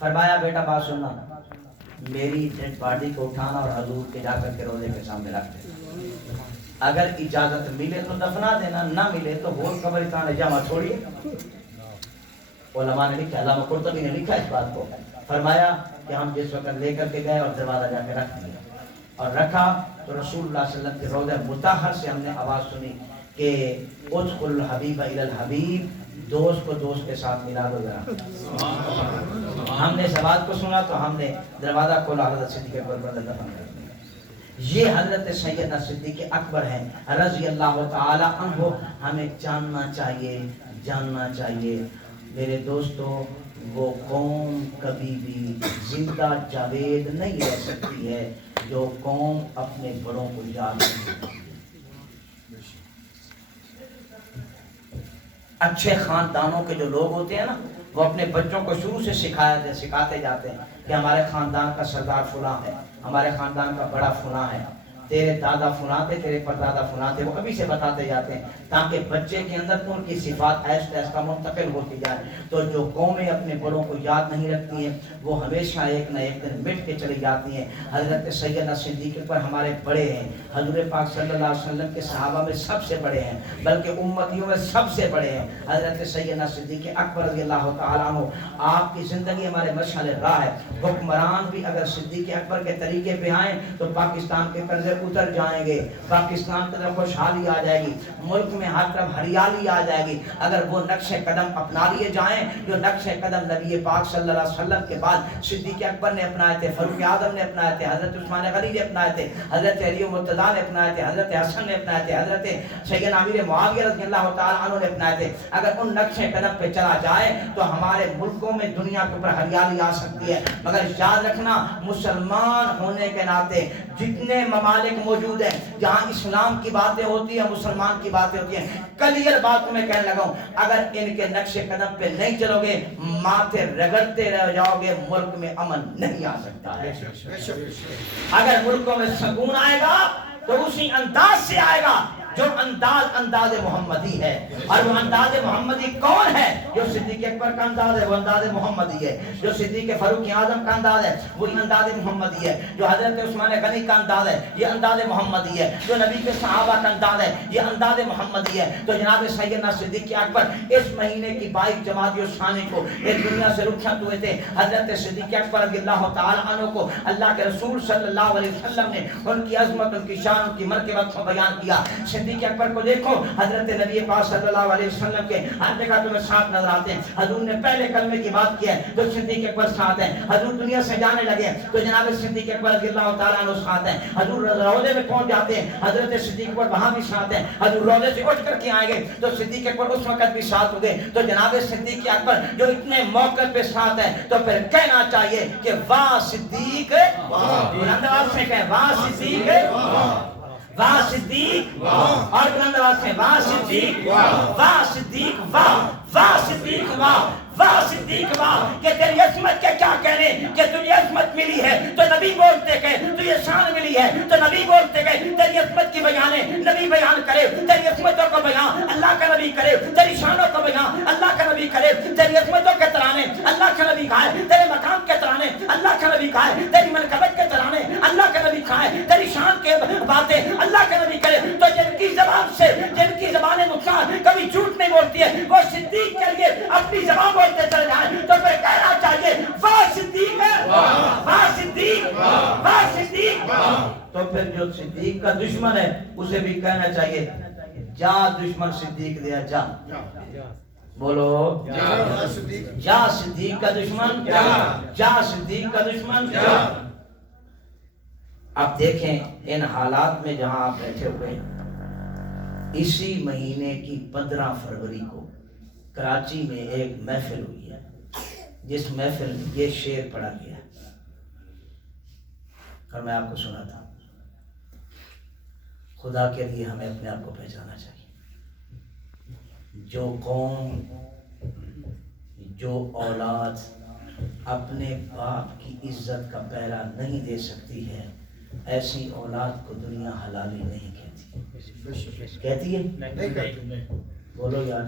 فرمایا بیٹا بات سننا، میری ڈیڈ باڈی کو اٹھانا اور حضور کے جا کر کے روزے کے سامنے رکھ دینا، اگر اجازت ملے تو دفنا دینا، نہ ملے تو ہول قبرستان جمع چھوڑیے۔ علماء نے لکھا، علامہ قرطبی نے لکھا اس بات کو، فرمایا کہ ہم جس وقت لے کر کے گئے اور دروازہ جا کے رکھ دیا اور رکھا تو رسول اللہ صلی اللہ علیہ وسلم کے روضہ مطہر سے ہم نے آواز سنی کہ ادخل الحبیب الی الحبیب، دوست کو دوست کے ساتھ ملا دو ذرا۔ ہم نے اس آواز کو سنا تو ہم نے دروازہ کھولا، حضرت صدیق اکبر پر دفن کر دیا۔ یہ حضرت سیدنا صدیق اکبر ہیں رضی اللہ تعالی عنہ۔ ہمیں جاننا چاہیے میرے دوستو، وہ قوم کبھی بھی زندہ جاوید نہیں رہ سکتی ہے جو قوم اپنے بڑوں کو یاد نہیں کرتی۔ اچھے خاندانوں کے جو لوگ ہوتے ہیں نا، وہ اپنے بچوں کو شروع سے سکھاتے جاتے ہیں کہ ہمارے خاندان کا سردار فلاں ہے، ہمارے خاندان کا بڑا فلاں ہے، تیرے دادا فلاں تھے، تیرے پردادا فلاں تھے، وہ ابھی سے بتاتے جاتے ہیں تاکہ بچے کے اندر ان کی صفات ایسا ایسا منتقل ہوتی جائے۔ تو جو قومیں اپنے بڑوں کو یاد نہیں رکھتی ہیں وہ ہمیشہ ایک نہ ایک دن مٹ کے چلی جاتی ہیں۔ حضرت سیدنا صدیق پر ہمارے بڑے ہیں، حضور پاک صلی اللہ علیہ وسلم کے صحابہ میں سب سے بڑے ہیں، بلکہ امتیوں میں سب سے بڑے ہیں حضرت سیدنا صدیق اکبر رضی اللہ تعالیٰ عنہ۔ آپ کی زندگی ہمارے مشعل راہ ہے۔ حکمران بھی اگر صدیق اکبر کے طریقے پہ آئیں تو پاکستان کے قرضے اتر جائیں گے، پاکستان کی طرف خوشحالی آ جائے گی، ملک میں ہر طرف ہریالی آ جائے گی اگر وہ نقش قدم اپنا لیے جائیں جو نقش قدم نبی پاک صلی اللہ علیہ وسلم کے بعد صدیق اکبر نے اپنائے تھے، فاروق اعظم نے اپنائے تھے، حضرت عثمان غنی نے اپنائے تھے، حضرت علی مرتضیٰ نے اپنائے تھے، حضرت حسن نے اپنائے تھے، حضرت سیدنا امیر معاویہ رضی اللہ تعالیٰ عنہ نے اپنائے تھے۔ اگر ان نقش قدم پہ چلا جائے تو ہمارے ملکوں میں دنیا کے اوپر ہریالی آ سکتی ہے۔ مگر یاد رکھنا، مسلمان ہونے کے ناطے جتنے ممالک موجود ہیں جہاں اسلام کی باتیں ہوتی ہیں، مسلمان کی باتیں ہوتی ہیں، کلیئر بات میں کہنے لگا ہوں، اگر ان کے نقش قدم پہ نہیں چلو گے، ماتھے رگڑتے رہ جاؤ گے، ملک میں امن نہیں آ سکتا ہے۔ اگر ملکوں میں سکون آئے گا تو اسی انداز سے آئے گا جو انداز محمدی ہے۔ اور وہ انداز محمدی کون ہے؟ جو صدیق اکبر کا انداز ہے وہ انداز محمدی ہے، جو صدیق فاروق اعظم کا انداز ہے وہی انداز محمدی ہے، جو حضرت عثمان غنی کا انداز ہے یہ انداز محمدی ہے، جو نبی کے صحابہ کا انداز ہے یہ انداز محمدی ہے۔ تو جناب سیدنا صدیق اکبر اس مہینے کی 22 جمادی الثانی کو ایک دنیا سے رخصت ہوئے تھے۔ حضرت صدیق اکبر رضی اللہ تعالی عنہ کو اللہ کے رسول صلی اللہ علیہ وسلم نے ان کی عظمت، ان کی شان، ان کی مرتبت کو بیان کیا۔ صدیق اکبر کو دیکھو، حضرت نبی پاک صلی اللہ علیہ وسلم کے ہر جگہ تمہیں ساتھ نظر آتے ہیں۔ حضور نے پہلے کلمے کی بات کی ہے تو صدیق اکبر ساتھ ہیں۔ حضور دنیا سے جانے لگے تو جناب صدیق اکبر رضی اللہ تعالیٰ عنہ ساتھ ہیں۔ حضور روضے میں پہنچ جاتے ہیں، حضرت صدیق اکبر وہاں بھی ساتھ ہیں۔ حضور روضے سے اٹھ کر کے آئیں گے تو صدیق اکبر اس وقت بھی ساتھ ہوں گے۔ تو جناب صدیق اکبر جو اتنے موقع پہ ساتھ ہیں تو پھر کہنا چاہیے کہ واہ صدیق، بلند آواز سے کہیں واہ صدیق، واہ صدیق، اور بلند آواز سے واہ صدیق، واہ صدیق، واہ واہ صدیق، واہ واہ صدیق، واہ کہ تیری عظمت کے کیا کہنے کہ تجھے عظمت ملی ہے تو نبی بولتے کہ تجھے شان ملی ہے تو نبی بولتے کہ تیری عظمت کی بیانے نبی بیان کرے، تیری عظمتوں کو بیان اللہ کا نبی کرے، تیری شانوں کو بیان اللہ کا نبی کرے، تیری عظمتوں کے ترانے اللہ کا نبی گائے، تیرے مقام کے ترانے اللہ کا نبی گائے، تیری منقبت کے ترانے اللہ کا نبی گائے، تیری شان کے باتیں اللہ کا نبی کرے۔ تو جن کی زبان سے، جن کی زبان نقصان کبھی جھوٹ نہیں بولتی ہے، وہ صدیق کے لیے اپنی زبان بولتے چلے جائیں تو پھر کہنا چاہیے واہ صدیق ہے، واہ صدیق، واہ صدیق۔ تو پھر جو صدیق کا دشمن ہے اسے بھی کہنا چاہیے جا دشمن صدیق دیا جا، بولو جا صدیق کا دشمن، جا صدیق کا دشمن جا۔ اب دیکھیں ان حالات میں جہاں آپ بیٹھے ہوئے ہیں، اسی مہینے کی 15 فروری کو کراچی میں ایک محفل ہوئی ہے جس محفل میں یہ شعر پڑھا گیا اور میں آپ کو سناتا ہوں۔ خدا کے لیے ہمیں اپنے آپ کو پہچانا چاہیے۔ جو قوم، جو اولاد اپنے باپ کی عزت کا پہرا نہیں دے سکتی ہے، ایسی اولاد کو دنیا حلالی نہیں کہتی۔ کہتی ہے؟ بولو یار،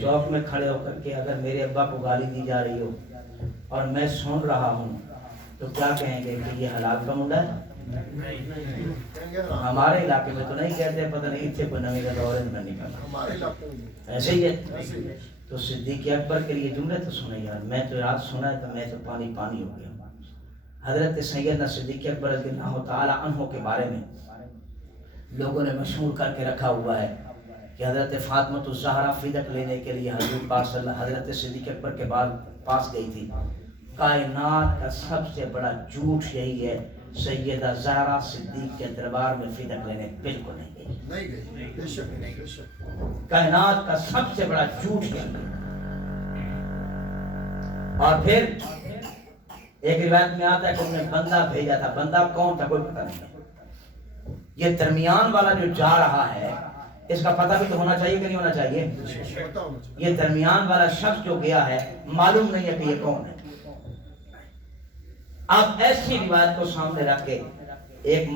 چوک میں کھڑے ہو کر کے اگر میرے ابا کو گالی دی جا رہی ہو اور میں سن رہا ہوں تو کیا کہیں گے کہ یہ حلال کا منڈا ہے؟ ہمارے علاقے میں تو نہیں کہتے، پتہ نہیں اتنے کوئی نویں کا دور ہے نہیں کرنا ایسے ہی ہے۔ تو صدیق اکبر کے لیے جملے تو سنے یار، میں تو رات سنا ہے تو میں تو پانی پانی ہو گیا۔ حضرت سیدنا صدیق اکبر رضی اللہ تعالی عنہ کے بارے میں لوگوں نے مشہور کر کے رکھا ہوا ہے کہ حضرت فاطمہ الزہرا فدق لینے کے لیے حضور پاک صلی اللہ حضرت صدیق اکبر کے بعد پاس گئی تھی۔ کائنات کا سب سے بڑا جھوٹ یہی ہے، سیدہ زہرا صدیق کے دربار میں فدق لینے بالکل نہیں گئی۔ کائنات کا سب سے بڑا جھوٹ یہی ہے۔ اور پھر ایک روایت میں آتا ہے کہ انہوں نے بندہ بھیجا تھا، بندہ کون تھا کوئی پتہ نہیں۔ یہ درمیان والا جو جا رہا ہے اس کا پتہ بھی تو ہونا چاہیے کہ نہیں ہونا چاہیے؟ یہ درمیان والا شخص جو گیا ہے معلوم نہیں ہے کہ یہ کون ہے۔ اب ایسی روایت کو سامنے رکھ کے ایک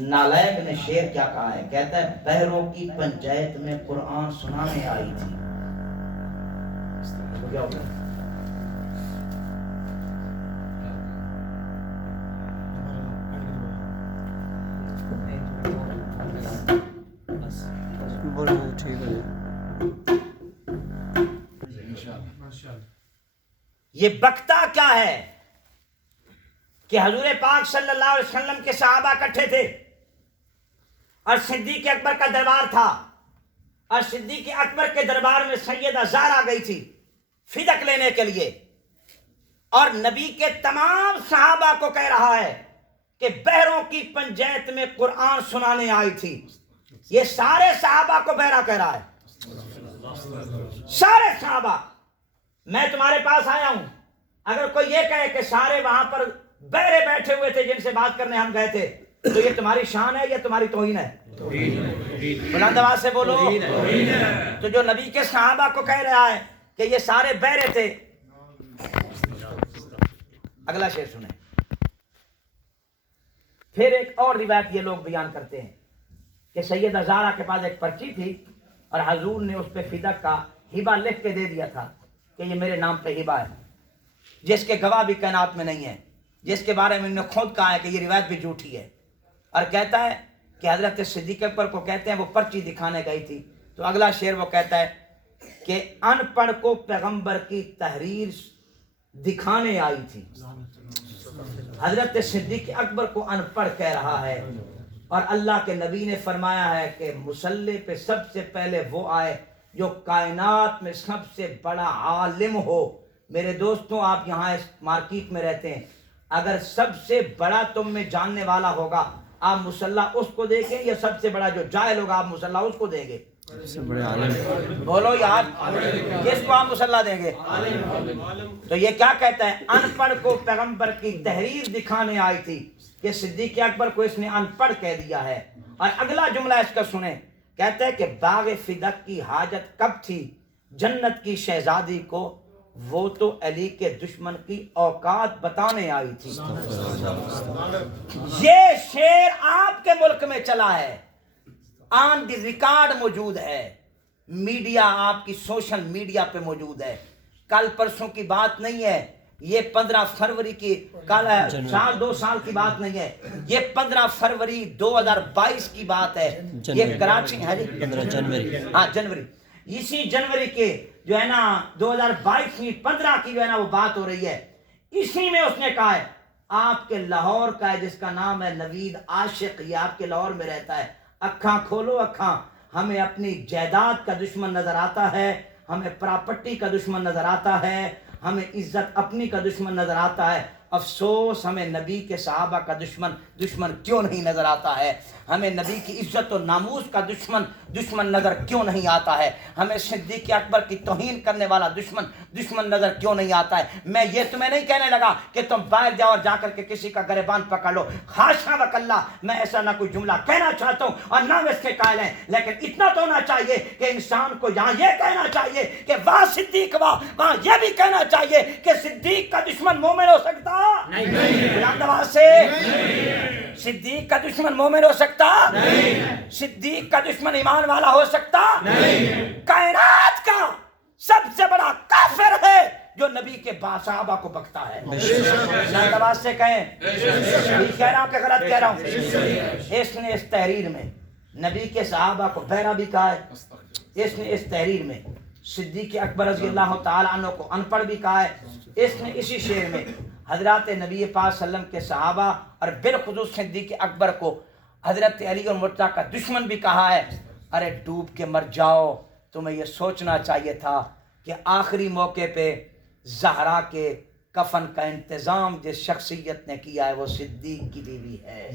نالائق نے شعر کیا کہا ہے، کہتا ہے بحروں کی پنچایت میں قرآن سنانے آئی تھی۔ تو کیا ہوگا؟ یہ بکتا کیا ہے کہ حضور پاک صلی اللہ علیہ وسلم کے صحابہ اکٹھے تھے اور صدیق اکبر کا دربار تھا، اور صدیق اکبر کے دربار میں سیدہ زہرا گئی تھی فدق لینے کے لیے، اور نبی کے تمام صحابہ کو کہہ رہا ہے کہ بحروں کی پنجیت میں قرآن سنانے آئی تھی۔ یہ سارے صحابہ کو بحرا کہہ رہا ہے، سارے صحابہ، میں تمہارے پاس آیا ہوں۔ اگر کوئی یہ کہے کہ سارے وہاں پر بہرے بیٹھے ہوئے تھے جن سے بات کرنے ہم گئے تھے، تو یہ تمہاری شان ہے یا تمہاری توہین ہے؟ بلند آواز سے بولو۔ تو جو نبی کے صحابہ کو کہہ رہا ہے کہ یہ سارے بہرے تھے، اگلا شعر سنیں۔ پھر ایک اور روایت یہ لوگ بیان کرتے ہیں کہ سیدہ زہرا کے پاس ایک پرچی تھی اور حضور نے اس پہ فدق کا ہبہ لکھ کے دے دیا تھا کہ یہ میرے نام پہ ہبہ ہے، جس کے گواہ بھی کائنات میں نہیں ہے، جس کے بارے میں انہوں نے خود کہا ہے کہ یہ روایت بھی جھوٹی ہے۔ اور کہتا ہے کہ حضرت صدیق اکبر کو کہتے ہیں وہ پرچی دکھانے گئی تھی، تو اگلا شعر وہ کہتا ہے کہ ان پڑھ کو پیغمبر کی تحریر دکھانے آئی تھی۔ حضرت صدیق اکبر کو ان پڑھ کہہ رہا ہے، اور اللہ کے نبی نے فرمایا ہے کہ مصلی پہ سب سے پہلے وہ آئے جو کائنات میں سب سے بڑا عالم ہو۔ میرے دوستوں، آپ یہاں اس مارکیٹ میں رہتے ہیں، اگر سب سے بڑا تم میں جاننے والا ہوگا آپ مصلی اس کو دیکھیں، یا سب سے بڑا جو جاہل ہوگا آپ مصلی اس کو دیں گے؟ بولو یار، کس کو آپ مصلی دیں گے؟ تو یہ کیا کہتا ہے؟ ان پڑھ کو پیغمبر کی تحریر دکھانے آئی تھی، کہ صدیق اکبر کو اس نے ان پڑھ کہہ دیا ہے۔ اور اگلا جملہ اس کا سنیں، کہتا ہے کہ باغ فدق کی حاجت کب تھی جنت کی شہزادی کو، وہ تو علی کے دشمن کی اوقات بتانے آئی تھی۔ یہ شعر آپ کے ملک میں چلا ہے، آن دی ریکارڈ موجود ہے، میڈیا آپ کی سوشل میڈیا پہ موجود ہے، کل پرسوں کی بات نہیں ہے، یہ 15 فروری کی، کل سال 2 سال کی بات نہیں ہے، یہ 15 فروری 2022 کی بات ہے۔ یہ کراچی ہے، 15 جنوری، ہاں جنوری، اسی جنوری کے جو ہے نا 2022 کی 15 کی جو ہے نا وہ بات ہو رہی ہے۔ اسی میں اس نے کہا ہے آپ کے لاہور کا ہے جس کا نام ہے نوید عاشق، یہ آپ کے لاہور میں رہتا ہے، اکھاں کھولو اکھاں، ہمیں اپنی جائیداد کا دشمن نظر آتا ہے، ہمیں پراپرٹی کا دشمن نظر آتا ہے، ہمیں عزت اپنی کا دشمن نظر آتا ہے، افسوس ہمیں نبی کے صحابہ کا دشمن کیوں نہیں نظر آتا ہے، ہمیں نبی کی عزت و ناموس کا دشمن نظر کیوں نہیں آتا ہے، ہمیں صدیق اکبر کی توہین کرنے والا دشمن نظر کیوں نہیں آتا ہے۔ میں یہ تمہیں نہیں کہنے لگا کہ تم باہر جاؤ اور جا کر کے کسی کا گریبان پکڑ لو، خاشا وکلا، میں ایسا نہ کوئی جملہ کہنا چاہتا ہوں اور نہ اس کے قائل ہیں، لیکن اتنا تو ہونا چاہیے کہ انسان کو یہاں یہ کہنا چاہیے کہ واہ صدیق واہ، وہاں یہ بھی کہنا چاہیے کہ صدیق کا دشمن مومن ہو سکتا بلند آواز سے، صدیق کا دشمن مومن ہو سکتا نہیں، صدیق کا دشمن ایمان والا ہو سکتا نہیں، کائنات کا سب سے بڑا کافر ہے جو نبی کے صحابہ کو بکتا ہے. آواز سے کہیں ٹھیک کہہ رہا ہوں کہ غلط کہہ رہا ہوں؟ اس نے اس تحریر میں نبی کے صحابہ کو بہرا بھی کہا ہے. اس نے اس تحریر میں صدیق اکبر رضی اللہ تعالی عنہ کو ان پڑھ بھی کہا ہے. اس نے اسی شعر میں حضرات نبی پاک صلی اللہ علیہ وسلم کے صحابہ اور بالخصوص صدیق اکبر کو حضرت علی اور مرتضیٰ کا دشمن بھی کہا ہے. ارے ڈوب کے مر جاؤ، تمہیں یہ سوچنا چاہیے تھا کہ آخری موقع پہ زہرا کے کفن کا انتظام جس شخصیت نے کیا ہے وہ صدیق کی بیوی ہے.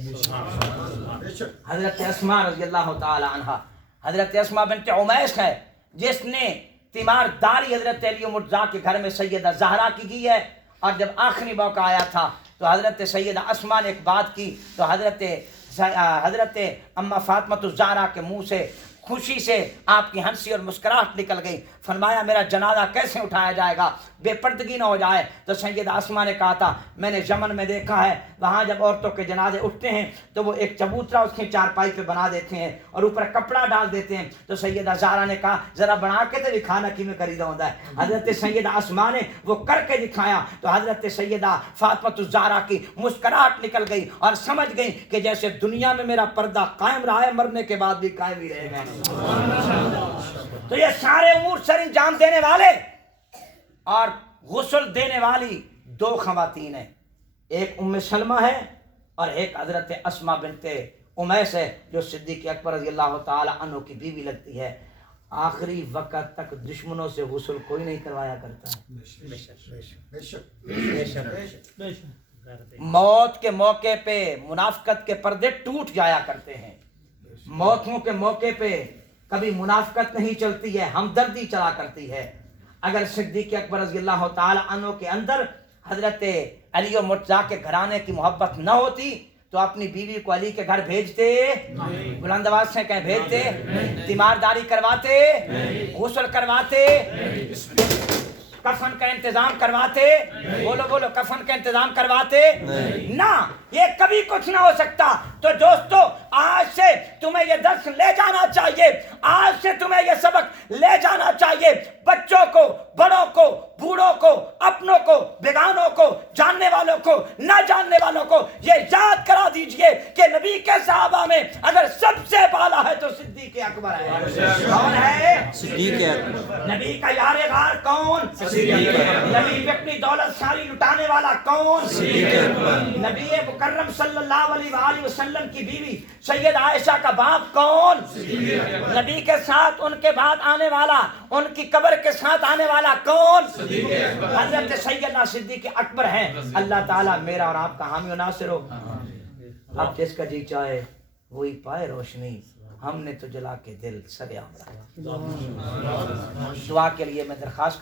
حضرت اسماء رضی اللہ تعالی عنہ، حضرت اسماء بنت عمیس ہے جس نے تیمارداری حضرت علی و مرتضیٰ کے گھر میں سیدہ زہرا کی ہے. اور جب آخری موقع آیا تھا تو حضرت سیدہ اسماء نے ایک بات کی تو حضرت اما فاطمہ الزہرا کے منہ سے خوشی سے آپ کی ہنسی اور مسکراہٹ نکل گئی. فرمایا میرا جنازہ کیسے اٹھایا جائے گا، بے پردگی نہ ہو جائے. تو سیدہ اسماء نے کہا تھا میں نے یمن میں دیکھا ہے وہاں جب عورتوں کے جنازے اٹھتے ہیں تو وہ ایک چبوترا اس کی چارپائی پہ بنا دیتے ہیں اور اوپر کپڑا ڈال دیتے ہیں. تو سیدہ زہرا نے کہا ذرا بنا کے تو دکھانا کی میں خریدا ہوتا ہے. حضرت سیدہ اسماء نے وہ کر کے دکھایا تو حضرت سیدہ فاطمہ الزہرا کی مسکراہٹ نکل گئی اور سمجھ گئی کہ جیسے دنیا میں میرا پردہ قائم رہا ہے مرنے کے بعد بھی قائم ہی رہے گا. تو یہ سارے امور سر انجام دینے والے اور غسل دینے والی دو خواتین ہیں، ایک ام سلمہ ہے اور ایک حضرت اسماء بنت عمیس ہے جو صدیق اکبر رضی اللہ تعالی عنہ کی بیوی لگتی ہے. آخری وقت تک دشمنوں سے غسل کوئی نہیں کروایا کرتا ہے. موت کے موقع پہ منافقت کے پردے ٹوٹ جایا کرتے ہیں. موتوں کے موقع پہ کبھی منافقت نہیں چلتی ہے، ہمدردی چلا کرتی ہے. اگر صدیق اکبر رضی اللہ تعالی عنہ کے اندر حضرت علی و مرتضیٰ کے گھرانے کی محبت نہ ہوتی تو اپنی بیوی کو علی کے گھر بھیجتے؟ بلند آواز سے کہیں بھیجتے؟ تیمارداری کرواتے؟ غسل کرواتے؟ کفن کا انتظام کرواتے؟ بولو بولو کفن کا انتظام کرواتے؟ نہ، یہ کبھی کچھ نہ ہو سکتا. تو دوستو آج سے تمہیں یہ درس لے جانا چاہیے، آج سے تمہیں یہ سبق لے جانا چاہیے. بچوں کو، بڑوں کو، بوڑھوں کو، اپنوں کو، بیگانوں کو، جاننے والوں کو، نہ جاننے والوں کو یہ یاد کرا دیجئے کہ نبی کے صحابہ میں اگر سب سے بالا ہے تو صدیق اکبر ہے. کون ہے؟ صدیق اکبر. نبی کا یار غار کون؟ نبی پہ اپنی دولت ساری لٹانے والا کون؟ نبی مکرم صلی اللہ علیہ وآلہ وسلم کی بیوی سید عائشہ کا باپ کون؟ نبی کے ساتھ ان کے بعد آنے والا، ان کی قبر کے ساتھ آنے والا کون؟ حضرت سیدنا صدیق اکبر ہیں. اللہ تعالیٰ میرا اور آپ کا حامی و ناصر ہو. اب جس کا جی چاہے وہی پائے روشنی، ہم نے تو جلا کے دل سگے ہمارا. دعا کے لیے میں درخواست